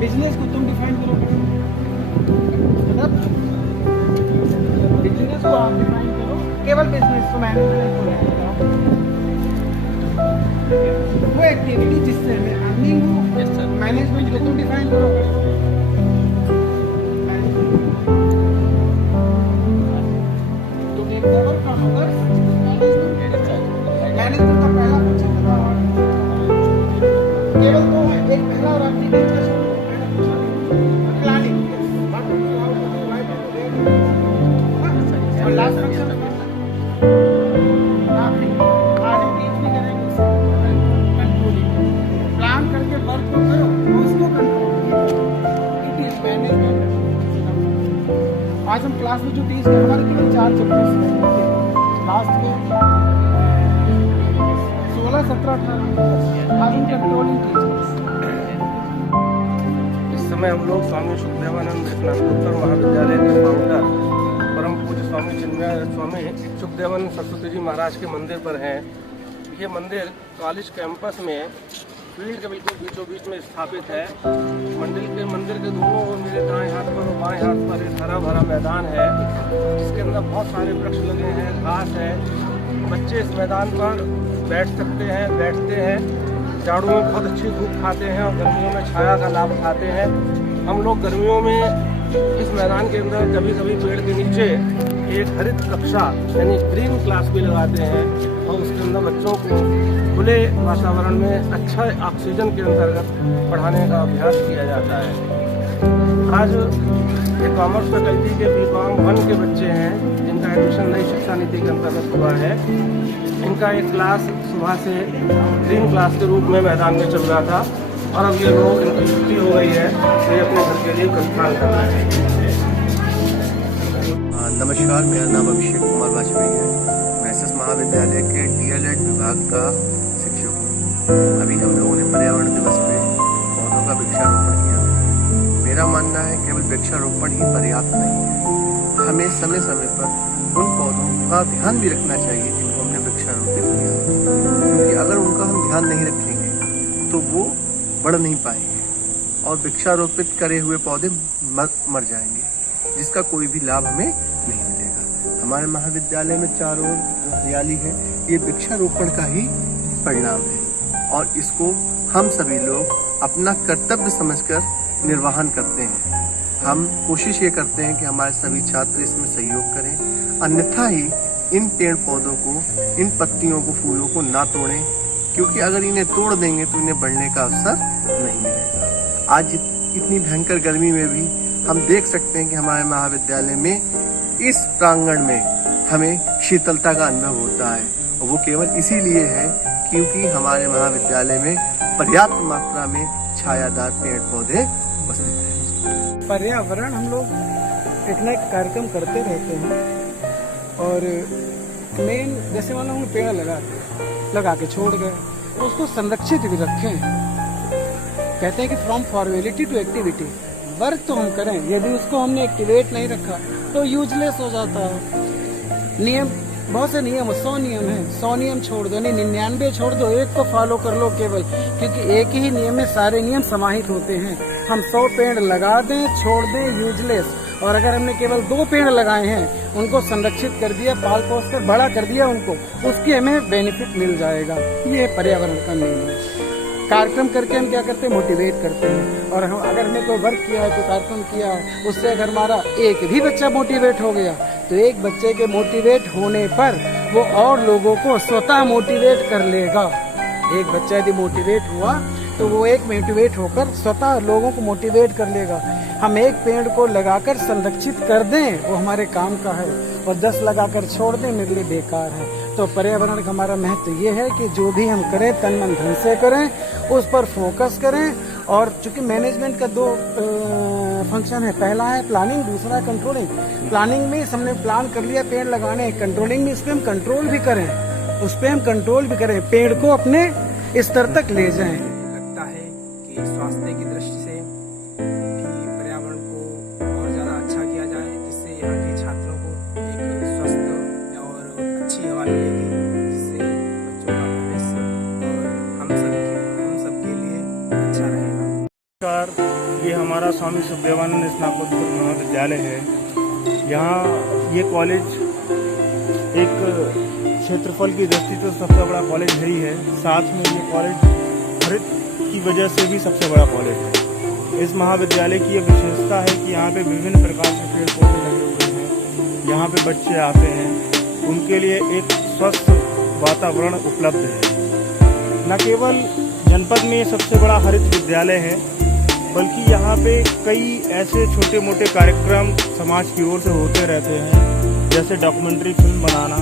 Business को तुम define करो, मतलब बिजनेस को आप डिफाइन करो, केवल बिजनेस को मैनेजमेंट को रहेगा वो एक्टिविटी जिससे मैं अर्निंग हूँ। मैनेजमेंट को तुम डिफाइन करो, मैनेजमेंट का पहला फंक्शन था केवल दो है, एक पहला और आखिरी बीच का प्लानिंग और लास्ट फंक्शन प्लान करके वर्क को करो, उसको कंट्रोल, इट इज मैनेजमेंट। आज हम क्लास में जो टीच कर हमारे केवल 4 चैप्टर्स हैं, लास्ट में 16, 17, 18 कंट्रोलिंग टीचर्स। इस समय हम लोग स्वामी सुखदेवानंद स्नातकोत्तर महाविद्यालय के फाउंडर परम पूज्य स्वामी सुखदेवानंद सरस्वती जी महाराज के मंदिर पर हैं। ये मंदिर कॉलेज कैंपस में फील्ड के बिल्कुल बीचों बीच में स्थापित है। मंदिर के दोनों ओर मेरे दाएं हाथ पर और बाएं हाथ पर एक हरा भरा मैदान है, जिसके अंदर बहुत सारे वृक्ष लगे हैं, घास है। बच्चे इस मैदान पर बैठ सकते हैं, बैठते हैं। जाड़ों में बहुत अच्छी धूप खाते हैं और गर्मियों में छाया का लाभ उठाते हैं। हम लोग गर्मियों में इस मैदान के अंदर कभी कभी पेड़ के नीचे एक हरित कक्षा यानी ग्रीन क्लास भी लगाते हैं और उसके अंदर बच्चों को खुले वातावरण में अच्छा ऑक्सीजन के अंतर्गत पढ़ाने का अभ्यास किया जाता है। आज ये कॉमर्स फैकल्टी के B.Com 1 के बच्चे हैं जिनका एडमिशन नई शिक्षा नीति के अंतर्गत हुआ है। इनका एक क्लास सुबह से ग्रीन क्लास के रूप में मैदान में चल रहा था और अब ये लोग इनकी छुट्टी हो गई है तो ये अपने घर के लिए प्रस्थान कर रहे हैं। नमस्कार, मेरा नाम अभिषेक कुमार वाजपेयी है। मैं एसएस महाविद्यालय के DLED विभाग का शिक्षक हूँ। अभी हम लोगों ने पर्यावरण दिवस पे पौधों का वृक्षारोपण किया। मेरा मानना है केवल वृक्षारोपण ही पर्याप्त नहीं है, हमें समय समय पर उन पौधों का ध्यान भी रखना चाहिए जिनको हमने वृक्षारोपित किया, क्योंकि अगर उनका हम ध्यान नहीं रखेंगे तो वो बढ़ नहीं पाएंगे और वृक्षारोपित करे हुए पौधे मर जाएंगे, जिसका कोई भी लाभ हमें नहीं मिलेगा। हमारे महाविद्यालय में चारों ओर जो हरियाली है ये वृक्षारोपण का ही परिणाम है और इसको हम सभी लोग अपना कर्तव्य समझकर निर्वहन करते हैं। हम कोशिश ये करते हैं कि हमारे सभी छात्र इसमें सहयोग करें, अन्यथा ही इन पेड़ पौधों को, इन पत्तियों को, फूलों को ना तोड़ें, क्योंकि अगर इन्हें तोड़ देंगे तो इन्हें बढ़ने का अवसर नहीं मिलेगा। आज इतनी भयंकर गर्मी में भी हम देख सकते हैं कि हमारे महाविद्यालय में इस प्रांगण में हमें शीतलता का अनुभव होता है और वो केवल इसीलिए है क्योंकि हमारे महाविद्यालय में पर्याप्त मात्रा में छायादार पेड़ पौधे उपस्थित हैं। पर्यावरण हम लोग एक न एक कार्यक्रम करते रहते हैं और मेन जैसे मान लो हम पेड़ लगा के छोड़ गए तो उसको संरक्षित भी रखें। कहते हैं कि from formality to activity, work तो हम करें, यदि उसको हमने एक्टिवेट नहीं रखा तो यूजलेस हो जाता है। नियम बहुत से नियम, 100 नियम है, 100 नियम छोड़ दो, नहीं 99 छोड़ दो, एक को फॉलो कर लो केवल, क्योंकि एक ही नियम में सारे नियम समाहित होते हैं। हम 100 पेड़ लगा दें, छोड़ दें, यूजलेस। और अगर हमने केवल 2 पेड़ लगाए हैं, उनको संरक्षित कर दिया, पाल पोस कर बड़ा कर दिया उनको, उसकी हमें बेनिफिट मिल जाएगा। ये पर्यावरण का नियम है। कार्यक्रम करके हम क्या करते हैं, मोटिवेट करते हैं। और हम अगर हमने कोई वर्क किया है, कोई कार्यक्रम किया है, उससे अगर हमारा एक भी बच्चा मोटिवेट हो गया तो एक बच्चे के मोटिवेट होने पर वो और लोगों को स्वतः मोटिवेट कर लेगा। एक बच्चा यदि मोटिवेट हुआ तो वो एक मोटिवेट होकर स्वतः लोगों को मोटिवेट कर लेगा। हम एक पेड़ को लगाकर संरक्षित कर दें वो हमारे काम का है, और 10 लगाकर छोड़ दें मेरे लिए बेकार है। तो पर्यावरण का हमारा महत्व ये है कि जो भी हम करें तन मन धन से करें, उस पर फोकस करें। और चूंकि मैनेजमेंट का 2 फंक्शन है, पहला है प्लानिंग, दूसरा है कंट्रोलिंग। प्लानिंग में हमने प्लान कर लिया पेड़ लगाने, कंट्रोलिंग में इस पे हम कंट्रोल भी करें, उस पे हम कंट्रोल भी करें, पेड़ को अपने स्तर तक ले जाएं। लगता है कि स्वास्थ्य की दृष्टि से भी पर्यावरण को और ज़्यादा अच्छा किया जाए, जिससे यहाँ के छात्रों को एक स्वस्थ और अच्छी हवा मिलेगी, जिससे बच्चों का भविष्य और हम स्वामी सुखदेवानंद स्नातकोत्तर महाविद्यालय है। यहाँ ये कॉलेज एक क्षेत्रफल की दृष्टि से सबसे बड़ा कॉलेज है ही है, साथ में ये कॉलेज हरित की वजह से भी सबसे बड़ा कॉलेज है। इस महाविद्यालय की ये विशेषता है कि यहाँ पे विभिन्न प्रकार के पेड़ पौधे लगे हुए हैं। यहाँ पे बच्चे आते हैं, उनके लिए एक स्वस्थ वातावरण उपलब्ध है। न केवल जनपद में ये सबसे बड़ा हरित विद्यालय है, बल्कि यहाँ पे कई ऐसे छोटे मोटे कार्यक्रम समाज की ओर से होते रहते हैं, जैसे डॉक्यूमेंट्री फिल्म बनाना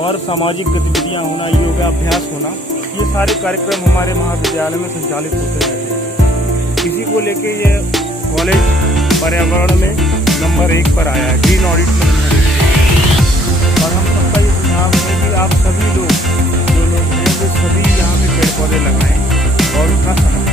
और सामाजिक गतिविधियाँ होना, योगाभ्यास होना। ये सारे कार्यक्रम हमारे महाविद्यालय में संचालित होते रहते हैं। इसी को लेके ये कॉलेज पर्यावरण में नंबर 1 पर आया है, ग्रीन ऑडिट में नंबर 1। और हम सबका ये सुझाव है कि आप सभी लोग जो लोग हैं वो सभी यहाँ पे पेड़ पौधे लगाएं और उसका संरक्षण करें।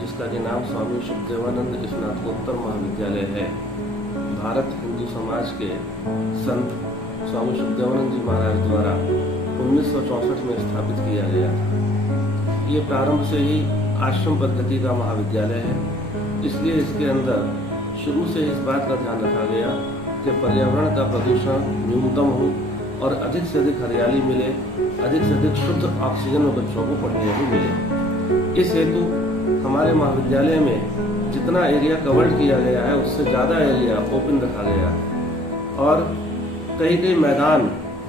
जिसका कि नाम स्वामी सुखदेवानंद स्नातकोत्तर महाविद्यालय है, भारत हिंदू समाज के संत स्वामी सुखदेवानंद जी महाराज द्वारा 1964 में स्थापित किया गया था। ये प्रारंभ से ही आश्रम पद्धति का महाविद्यालय है, इसलिए इसके अंदर शुरू से इस बात का ध्यान रखा गया कि पर्यावरण का प्रदूषण न्यूनतम हो और अधिक से अधिक हरियाली मिले, अधिक से अधिक शुद्ध ऑक्सीजन बच्चों को पढ़ने को मिले। इस हेतु हमारे महाविद्यालय में जितना एरिया कवर्ड किया गया है उससे ज़्यादा एरिया ओपन रखा गया है और कई मैदान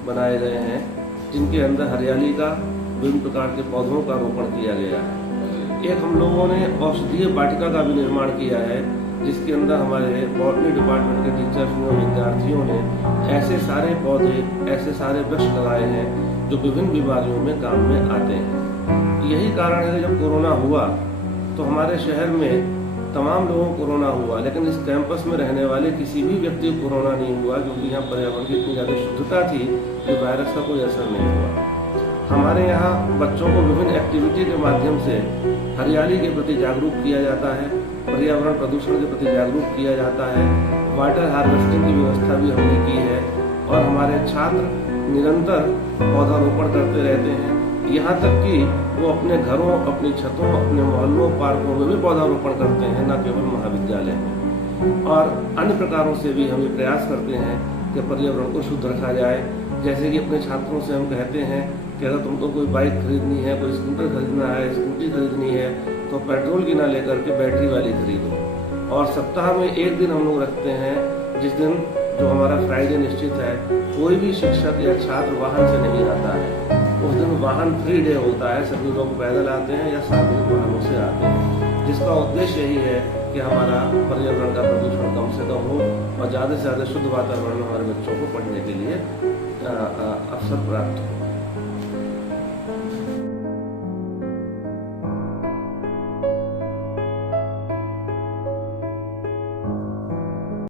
बनाए गए हैं जिनके अंदर हरियाली का विभिन्न प्रकार के पौधों का रोपण किया गया है। एक हम लोगों ने औषधीय वाटिका का भी निर्माण किया है जिसके अंदर हमारे बॉटनी डिपार्टमेंट के टीचर्स और विद्यार्थियों ने ऐसे सारे पौधे, ऐसे सारे वृक्ष लगाए हैं जो विभिन्न बीमारियों में काम में आते हैं। यही कारण है कि जब कोरोना हुआ तो हमारे शहर में तमाम लोगों को कोरोना हुआ, लेकिन इस कैंपस में रहने वाले किसी भी व्यक्ति को कोरोना नहीं हुआ क्योंकि यहाँ पर्यावरण की इतनी ज़्यादा शुद्धता थी कि वायरस का कोई असर नहीं हुआ। हमारे यहाँ बच्चों को विभिन्न एक्टिविटी के माध्यम से हरियाली के प्रति जागरूक किया जाता है, पर्यावरण प्रदूषण के प्रति जागरूक किया जाता है, वाटर हार्वेस्टिंग की व्यवस्था भी हमने की है और हमारे छात्र निरंतर पौधारोपण करते रहते हैं। यहाँ तक कि वो अपने घरों, अपनी छतों, अपने मोहल्लों, पार्कों में भी पौधारोपण करते हैं, न केवल महाविद्यालय में। और अन्य प्रकारों से भी हम ये प्रयास करते हैं कि पर्यावरण को शुद्ध रखा जाए। जैसे कि अपने छात्रों से हम कहते हैं कि अगर तुमको कोई बाइक खरीदनी है, कोई स्कूटर खरीदना है, स्कूटी खरीदनी है, तो पेट्रोल की ना लेकर के बैटरी वाली खरीदो। और सप्ताह में एक दिन हम लोग रखते हैं जिस दिन जो हमारा फ्राइडे निश्चित है, कोई भी शिक्षक या छात्र वाहन से नहीं आता है। उस दिन वाहन फ्री डे होता है, सभी लोग पैदल आते हैं या सार्वजनिक वाहनों से आते हैं, जिसका उद्देश्य यही है कि हमारा पर्यावरण का प्रदूषण कम से कम हो और ज़्यादा से ज़्यादा शुद्ध वातावरण हमारे बच्चों को पढ़ने के लिए अवसर प्राप्त हो।